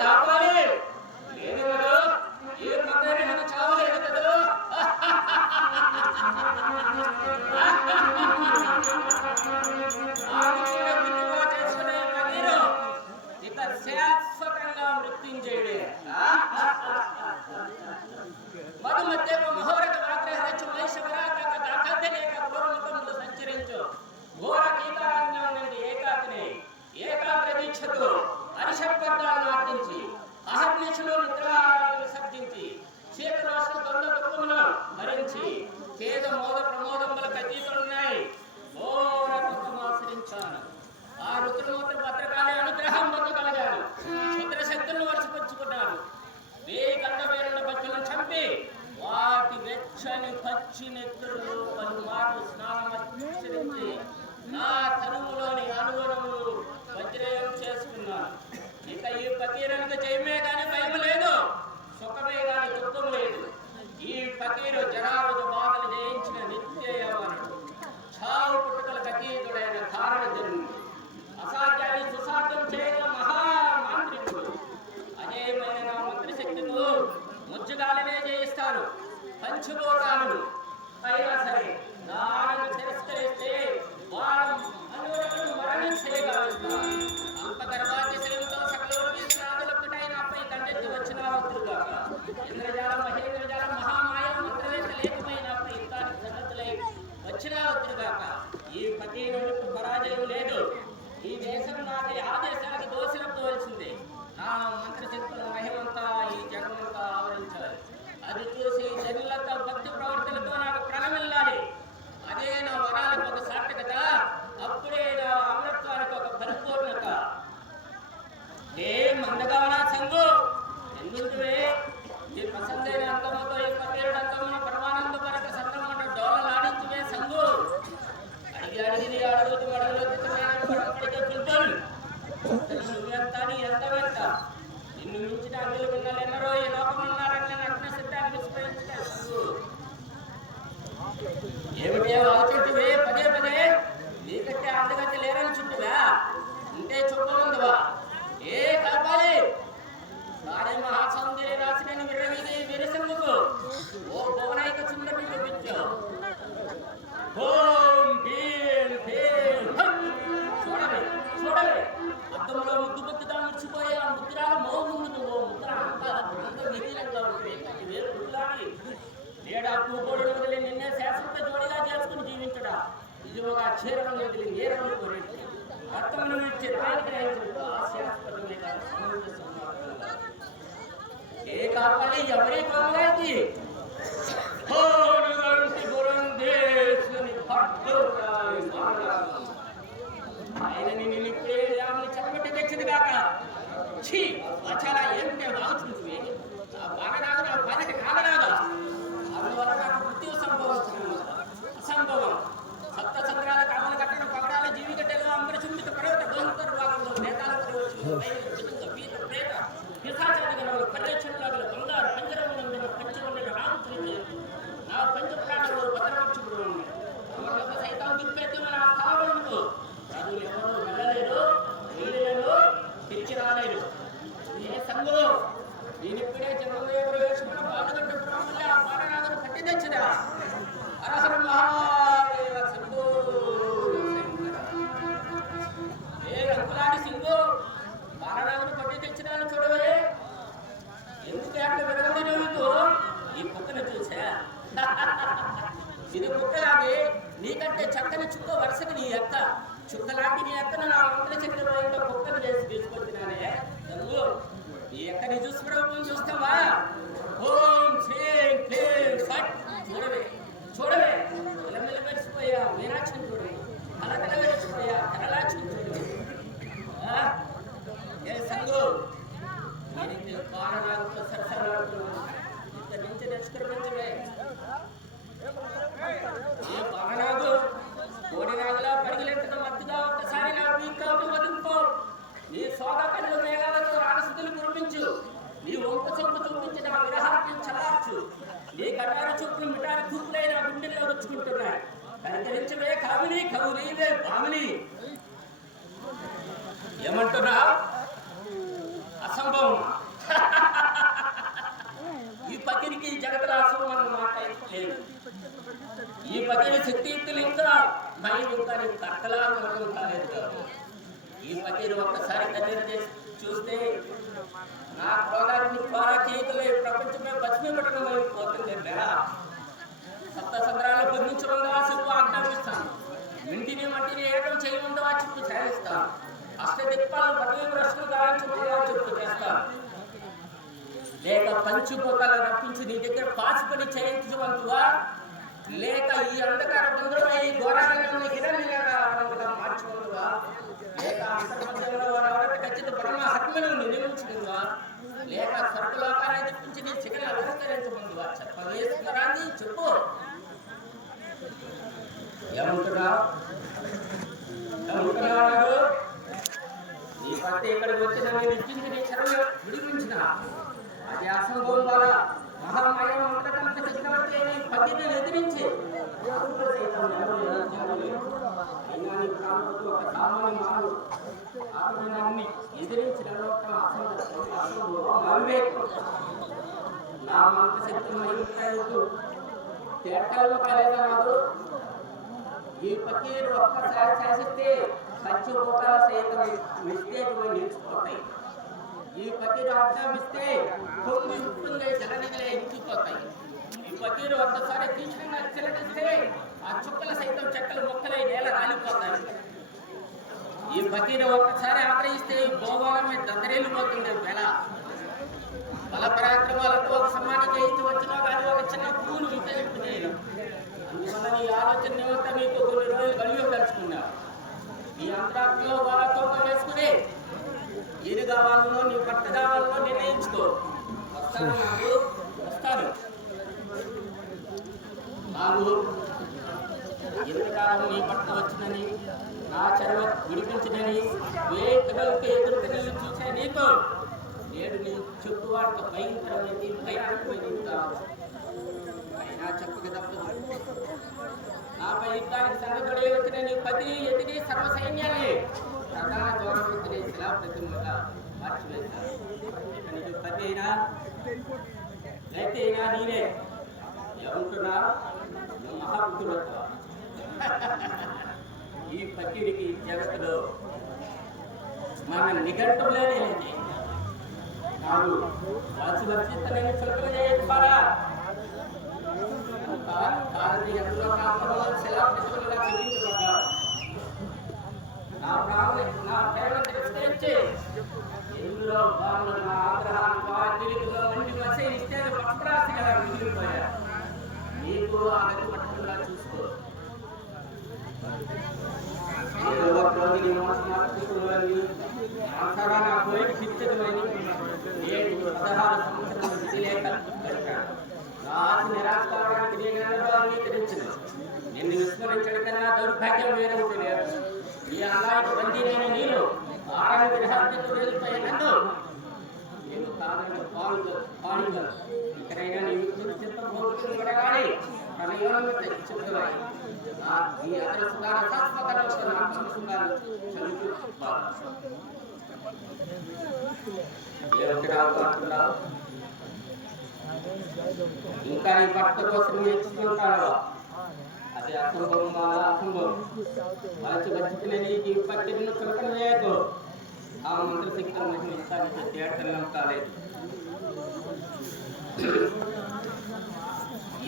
కాపాలి లేదు కదా ఏ పక్కనే నాకు చావలేదు కదా చేసుకునే పగిరు ఇక శాశ్వతంగా మృత్యుంజయుడే మధుమధ్య మహోరక ఆగ్రహించు వైశ్వరాక దాఖలేక పూర్వముఖములు సంచరించు ఘోర గీతారంగం నుండి ఏకాకిని ఏకాగ్ర దీక్షతో అరిషడ్వర్గాలను ఆర్జించి అహర్నిశలు నిద్రాలను విసర్జించి శీతలోష్ణ దొంగ దుఃఖములను భరించి పేద మోద ప్రమోదముల కతీతులున్నాయి ఘోర దుఃఖమాశ్రయించాను ఆ రుద్రమూర్తి భద్రకాళి అనుగ్రహం పొందగలిగాను క్షుద్ర శక్తులను వరుసపరుచుకున్నాను వేయి గండవేరుల బచ్చులను చంపి వాటి వెచ్చని పచ్చి నెత్తులు పలుమార్లు స్నానమర్చించి నా తనువులోని అనుగుణములు వజ్రయం చేసుకున్నాను ఇక ఈ ఫకీరునికి జయమే గాని భయం లేదు సుఖమే గాని దుఃఖం లేదు ఈ ఫకీరు జనాలు బాధలు జయించిన నిత్య యవనుడు చావు పుట్టుకల ఫకీరుడైన కారణ జన్ముడు అసాధ్యాన్ని సుసాధ్యం చేయగల మహామాంత్రికుడు అజేయమైన నా మంత్రశక్తితో ముజ్జుగాలనే జయిస్తాను పంచభూతాలను అయినా సరే నాను తిరస్కరిస్తే వారు అనుగుణములను మరణించేయగలుగుతాను అంత తర్వాత శరీరంతో సకలైన నాపై దండెత్తి వచ్చిన వద్దుగాక ఇంద్రజాలం మహేంద్రజాలం మహామాయ మంత్రవేత్త లేకపోయి నాపై యుద్ధానికి సన్నద్ధులై వచ్చిన వద్దుగాక ఈ ఫకీరులకు పరాజయం లేదు ఈ దేశం నాటి ఆదేశాలకు దోషించవలసిందే నా మంత్రశక్తుల మహిమంతా ఈ జగమంతా ఆవరించాలి అది చూసి జనులంతా భక్తి ప్రవర్తనతో నాకు ప్రణమిల్లాలి అదే నా వరాలకు ఒక సార్థకత అప్పుడే నా అమరత్వానికి ఒక పరిపూర్ణత ఏ మందగావనా సంగు ఎందుకువే ఈ ప్రసన్నైన అంతముతో ఈ ఫకీరుడు అంతమున పరమానంద పరక సంతమున డోలలాడించువే సంగు అడిగి అడిగి అడుగుతూ నువ్వెంత నీ ఎంతవెంత నిన్ను మించిన అగ్గులు పిల్లలు ఎన్నరో ఈ లోకమున్నారని అగ్ని సిద్ధాన్ని విస్మరించుతారు సంగు ఏమిటి ఆలోచించువే పదే పదే నీకంటే అందగతి లేరని చుట్టువా ఉంటే చుట్టముందువా ఏ కాపాలి సారే మహాసౌందర్య రాసిన విర్రవీగి విరసంగుకు ఓ భువనాయిక సుందరి చూపించు ఓం భీం భీం చూడవే చూడవే అద్దంలో ముద్దు ముద్దుగా ముడిచిపోయే ఆ ముద్రాల మో ముందు నువ్వు ముద్ర అంతా విలీనంగా ఉంటుంది వేరు గుడ్లాడి లేడా పూకోడు వదిలి నిన్నే శాశ్వత జోడిగా చేసుకుని జీవించడా ఇది ఒక అక్షరం వదిలి నేరములు కోరేది అర్థమును ఇచ్చే శాశ్వతమే ఏ కాపాలి ఎవరి కావాలి ఆయన నిన్ను ప్రేమని చెప్పబట్టి తెచ్చింది కాక ఛీ వచ్చారా ఏమిటే వాగుతుంది ఆ బాగరాదు నా బాధకి కాగరాదు అందువల్ల నాకు మృత్యు అసంభవం సప్త చంద్రాల కామలు కట్టడం పగడాల జీవి గడ్డలు అంబరచుంబిత పర్వత బహుతర భాగంలో నేతాలకు ప్రేత పిశాచాది గణములు పర్యచనలో గల బంగారు పంజరములందున పంచములను రాముతుంది నా పంచ ప్రాణంలో భద్రపక్షుడు ఉన్నాయి అమర్లత సైతం దుర్పేతం నా స్థావరంలో రాజులు ఎవరు వెళ్ళలేరు వీళ్ళను తిరిగి రాలేరు నేనే సంగు నేనిప్పుడే జనంలో ప్రవేశమైన బాధగడ్డ బ్రహ్మల్లి ఆ బాణనాథను కట్టి తెచ్చిదా అరహర మహాదేవ సంగు ఏ రంగులాంటి సింగు బాణనాథను కట్టి తెచ్చినాను చూడవే ఎందుకు అట్లా విరగడి నువ్వు ఈ కుక్కను చూసా ఇది కుక్కలాగే నీకంటే చక్కని చుక్క వరుసకి నీ అక్క చుక్కలాంటి నీ అక్కను నా వంటల చక్కెర కుక్కను చేసి తీసుకొచ్చినానే నువ్వు నీ అక్కని చూస్తావా ఓం శ్రీం క్లీం సట్ చూడవే చూడవే మెల్లమెల్ల మెరిసిపోయా మీనాక్షిని చూడు కలకల మెరిసిపోయా కరలాక్షిని చూడు ఏ సంగు దీనికి బాణనాలతో సరసలాడుతున్నాను ఇక్కడ నుంచి నిష్క్రమించవే ఏ బాణనాగు కోడినాగులా పరిగెలెత్తడం మత్తుగా ఒక్కసారి నా వీక్కావును వదులుకో నీ సోద కళ్ళు మేఘాలతో రాడసుతులు కురిపించు నీ వంక చొప్పు చూపించి నా విరహాన్ని చలార్చు నీ కటారు చొప్పులు మిటారు తూపులై నా గుండెల్లో రుచ్చుకుంటున్నాయి కనికరించవే కామిని కవులీవే భామిని ఏమంటున్నా అసంభవం పకీరికి జగతరాసు అన్న మాట లేదు. ఈ పకీరి శక్తియుక్తులు ఇంకా మైండ్ ఇంకా నీకు కట్టలా అర్థం కాలేదు కాదు. ఈ పకీరు ఒక్కసారి కన్నీరు చేసి చూస్తే నా క్రోధాన్ని ద్వారా చేతులే ప్రపంచమే పశ్చిమ పట్టణం అయిపోతుంది. సప్త సంద్రాలు బంధించడంగా చెప్పు ఆజ్ఞాపిస్తాను. ఇంటిని మట్టిని ఏటం చేయకుండా చెప్పు చేయిస్తాను. అష్టదిక్పాలు పదవి ప్రశ్నలు గావించకుండా చెప్పు చేస్తాను. లేక పంచుపోకాలను రప్పించి నీ దగ్గర పాచిపడి చేయించమంటువా, లేక ఈ అంధకార బంధువులు ఈ ఘోరాలను హిరణ్యంగా మార్చుకుంటువా, లేక అంతర్మధ్యంలో వారి ఖచ్చిత పరమ హత్మలను నిర్మించుకుంటువా, లేక స్వర్గలోకాన్ని తెప్పించి నీ చికెన్ అలంకరించమంటువా? చెప్పవేసుకురాని చెప్పు. ఏమంటున్నావు? నీ భర్త ఇక్కడికి వచ్చిన విడిపించి నీ చెరలో విడిపించిన అది అసంభవం వల్ల మహామయం అంతకంత చక్రవర్తి అయిన పతిని ఎదిరించి ఎదిరించిన నా మంత్ర శక్తి తేటల్లో కాదు. ఈ పకీరు ఒక్కసారి చేసిస్తే పంచభూతాల సైతం మిస్టేక్ నిలిచిపోతాయి. ఈ పకీరు ఆజ్ఞాపిస్తే తొమ్మిది ఉప్పులే జలనిలే ఇంకిపోతాయి. ఈ పకీరు ఒక్కసారి తీక్షణంగా చిలకిస్తే ఆ చుక్కల సైతం చెక్కలు మొక్కలై నేల రాలిపోతాయి. ఈ పకీరు ఒక్కసారి ఆగ్రహిస్తే ఈ భోగోళం మీద దద్దరేలిపోతుంది. వేళ బల పరాక్రమాలతో ఒక సమాధి చేయించి వచ్చినా కానీ ఒక చిన్న పూలు విపేయించలేదు. అందువల్ల నీ ఆలోచన నిమిత్తం మీకు కొన్ని రోజులు కలిగి తలుచుకున్నావు. నీ అంతరాత్మలో వాళ్ళ తోట వేసుకుని ఏది కావాలనో నీ భర్త కావాలనో నిర్ణయించుకో. వస్తాను నాకు ఎంతకాలం నీ భర్త వచ్చినని నా చర్మ విడిపించదని వేగలిగితే ఎదురుకు నీళ్ళు చూసే నీకు నేడు నీ చెప్పువాడికి భయంకరమైనది భయానకమైనది కావచ్చు. అయినా చెప్పక తప్పదు. నాపై యుద్ధానికి సంగపడి వచ్చిన నీ పతి ఎదిగి సర్వ సైన్యాన్ని ప్రధాన గౌరవించిన శిలా ప్రతిమగా మార్చివేశాను. నీకు పతి అయినా అయితే అయినా నేనే ఏమంటున్నా మహాపుత్రులతో ఈ పకీరికి జగత్తులో మన నిఘంటువులేనే లేదు. నాడు వచ్చి వర్షిస్తలేని చులకన చేయకపోరా నా ప్రేమ తిరస్కరించి ఇందులో నా ఆగ్రహానికి వాటిలో మంచి మసే ఇస్తే పట్టురాశిగా మిగిలిపోయారు. నీకు ఆ గతి పట్టకుండా చూసుకో. ఏదో ఒక రోజు నీ మోసం మార్చుకోవాలని ఆసారా నా కోరిక చిత్తమైంది. 16 సంవత్సరాలు విధి లేక గడిపాడు. రాజు నిరాశ కావడానికి నేను అంగీకరించను. నిన్ను విస్మరించడం కన్నా దౌర్భాగ్యం వేరే ఉంటుంది. ఈ అమ్మాయికి బందీనైన నేను ఆరాధన గ్రహాలతో వెళ్ళిపోయే నన్ను నేను కాదని పాడుగా ఇక్కడైనా నీ చిత్తం కానీ ప్రణయోగం చెప్తున్నాయి. ఈ అతను సుధార శాశ్వత ఇంకా నీ భర్త కోసం నేర్చుకుంటాడు. అది అసంభవం వల్ల అసంభవం మంచి బతికిన నీకు పట్టిన చులకన లేదు. ఆ మంత్రశక్తులు నిర్మిస్తానికి తేటలం కాలేదు.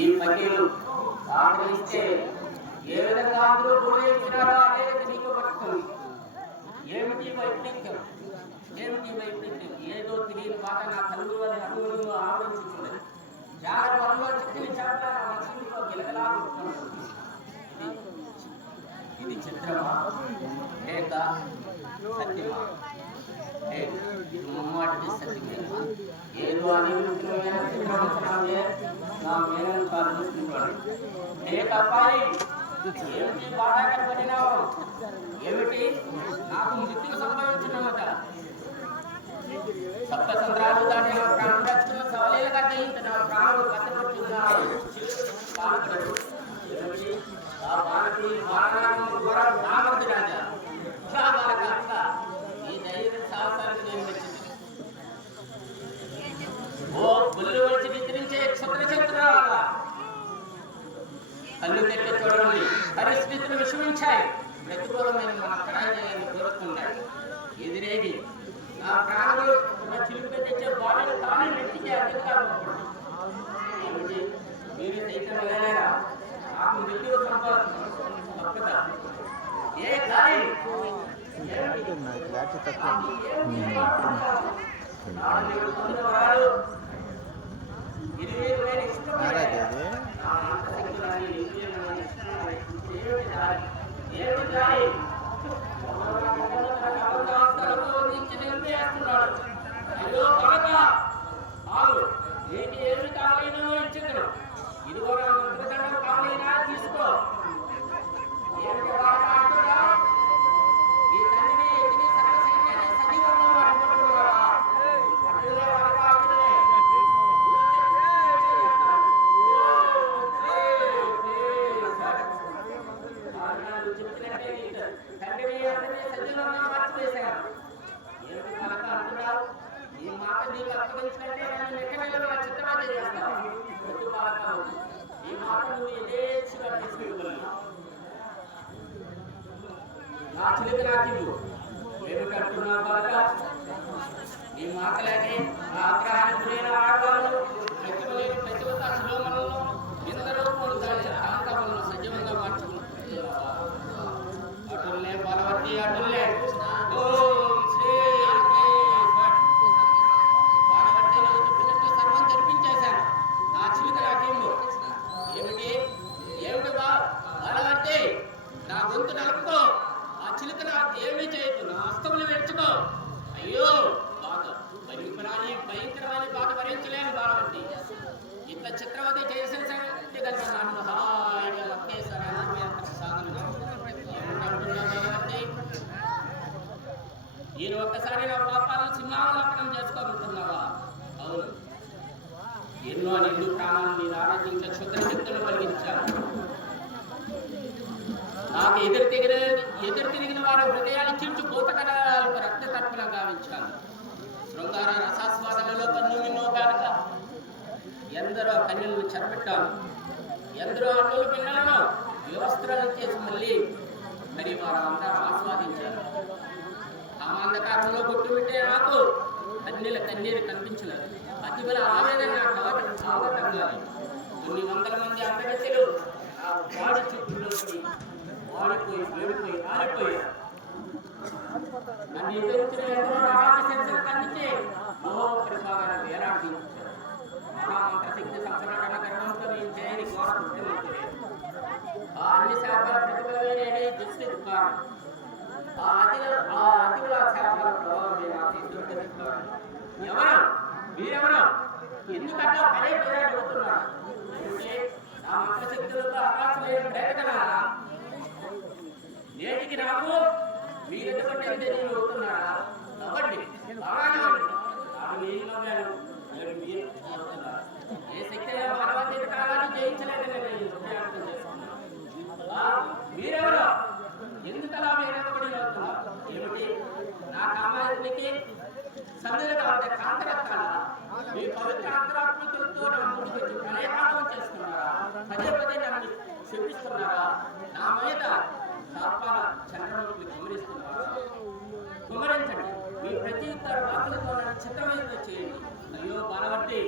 ఈ పకీలు ఆగ్రహిస్తే ఏ విధంగా అందరూ పూజించినారో అదే నీకు పట్టుతుంది. ఏమిటి వైపరీత్యం? ఏమిటి వైపరీత్యం? ఏదో తెలియని మాట నా కలుగు అని అనుగుణంలో ఆలోచించుకున్నది. జాగ్రత్తలో చిక్కుని చేపల లక్ష్మితో గిలగలాడుతున్నాడు. ఇది చిత్రమా లేక సత్యమా? ఇది ముమ్మాటిది సత్యమేనా? ఏదో అనిమితమైన చిత్రమే నా మేనను కాదు చూసుకుంటాడు. లేక అబ్బాయి ఏమిటి బాగా కనబడినావు? ఏమిటి నాకు మృత్యు సంభవించినమాట? సప్త సంద్రాలు దాటి నా ప్రాణం రక్షణ సవలీలుగా జయించి నా ప్రాణులు భద్రపడుతున్నారు. రాజా ఈ ధైర్య సాహసాలకు నేను వచ్చింది. ఓ పుల్లు వచ్చి నిద్రించే కళ్ళు తెట్టి చూడండి, పరిస్థితులు విషమించాయి. ప్రతికూలమైన మన పరాజయాన్ని కోరుకున్నాడు. ఎదురేగి నా ప్రాణములు చిలుక తెచ్చే బాధలు తాను నెట్టికి అధికారం ఏమిటి మీరు సైతం వెళ్ళలేరా? నాకు మృత్యువు తప్పదా? ఏ దారి అయ్యో కనుక ఆగు, నీకు ఏమి కావాలనో ఇచ్చింది. ఇదిగో మంత్రదండం కావాలైనా తీసుకో. ఏమిటి అంటున్నా? ఈ తండ్రిని ఎదిని సకల సైన్యాన్ని సజీవంగా వాడుకుంటున్నారా? తండ్రిని అందరినీ సజీవంగా మార్చివేశారు. ఏమిటి కనుక అంటున్నావు? ఈ మాట నీకు అప్పగించినట్టే నన్ను ఎక్కడెళ్ళగా చిత్రవద చేస్తావు. ఈ మాట నువ్వు యథేచ్ఛగా తీసుకెళ్ళగలను. నా చిలుక నాకివ్వు. ఏమిటంటున్నావు కనుక? నీ మాటలేని నా ఆగ్రహానికి గురైన ఆడవాళ్ళు ప్రతిమలేని ప్రతివత శిలోమలను ఎందరో ప్రాంతాలను సజీవంగా మార్చుకుంటున్నారు. అటుల్లే బలవతి అటుల్లే నా గొంతు నలుపుకో, ఆ చిలుక ఏమీ చేయకు, నా హస్తములు వెంచుకో. అయ్యో బాధ భయంకరమైన బాధ భరించలేను బాలవతి. ఇంత చిత్రవతి చేసిన కనుక నన్ను హాయిగా సాగనుంటున్నావతి. నేను ఒక్కసారి నా పాపాలను సింహావలోకనం చేసుకోనుంటున్నావా? అవును, ఎన్నో నిండు ప్రాణాలను నేను ఆరాధించే క్షుద్ర శక్తులు కలిగించాను. నాకు ఎదురు తిరిగిన వారి హృదయాలు చీల్చు భూతకరాలకు రక్త తర్పణ గావించాను. శృంగార రసాస్వాదనలో కన్ను మిన్నో కానక ఎందరో కన్యలను చెరబెట్టాను. ఎందరో అన్నుల పిల్లలను వ్యవస్థలను చేసి మరి వారు అందరూ ఆస్వాదించారు. ఆ అంధకారంలో కొట్టుబెట్టే నాకు కన్నీరు కనిపించలేదు. అతిబల ఆవేదన నాకు అవగతగాలి. కొన్ని వందల మంది అందగత్తెలు ఆ వాడి చుట్టూలోకి వాడిపోయి వేడిపోయి ఆరిపోయారు. నన్ను ఎదుర్కొన్న ఎందరో రాజశేఖర కందించి మహోపరిభాగాన్ని వేలాడించారు. మహామంత్రశక్తి సంపన్నకన్న గర్వంతో నేను చేయని ఘోర పుట్టినలేదు. ఆ అన్ని శాఖల ప్రతిఫలమే దృష్టి దుఃఖాలు. ఆ అతివుల శాఖల ప్రభావమే నా తీసుకుంటున్నారు. ఎవరు మీరెవరు? ఎందుకంటే పదే పదే అడుగుతున్నారు. ఆ మంత్రశక్తులతో ఆకాశమైన ప్రేరకనారా? నేటికి నాకు మీరు ఎందుకంటే నేను అవుతున్నారా? నవ్వండి, బాగానే ఉంది. నాకు నేను నవ్వాను, మీరు నవ్వుతున్నారు. ఏ శక్తి మానవాతీత కాలాన్ని జయించలేదని నేను అర్థం చేసుకున్నాను. మీరెవరు? ఎందుకలా వేరబడి అవుతున్నారు? ఏమిటి నా కామానికి సందులుగా ఉంటే కాంతరత్నాలా? మీ పవిత్ర అంతరాత్మకులతో నా ముందుకు వచ్చి ప్రణయపాఠం చేస్తున్నారా? పదే పదే నన్ను శపిస్తున్నారా? నా మీద శాపాల చంద్రముఖి కుమరించండి. మీ ప్రతి ఉత్తర వాకులతో నన్ను చిత్రమైన చేయండి. అయ్యో బాలవట్టి,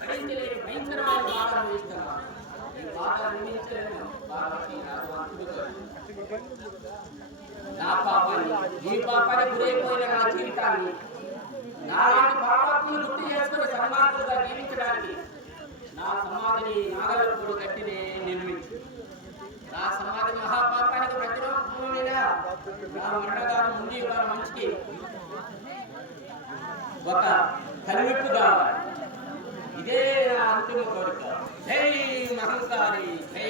భరించలేని భయంకరమైన బాధను ఇస్తున్నాను. ఈ బాధ నిర్మించలేను బాలవట్టి నా పాపాన్ని, ఈ పాపాన్ని గురైపోయిన నా జీవితాన్ని నాలాంటి పాపాత్మను గుర్తు చేసుకుని సన్మార్గులుగా జీవించడానికి నా సమాధిని నాగలపూడి కట్టినే నిర్మించు. నా సమాధి మహాపాపానికి ప్రతిరూపమైన నా మరణగాను ముందు ఇవాళ మంచికి ఒక కనివిప్పు కావాలి. ఇదే నా అంతిమ కోరిక. జై మహంకారి, జై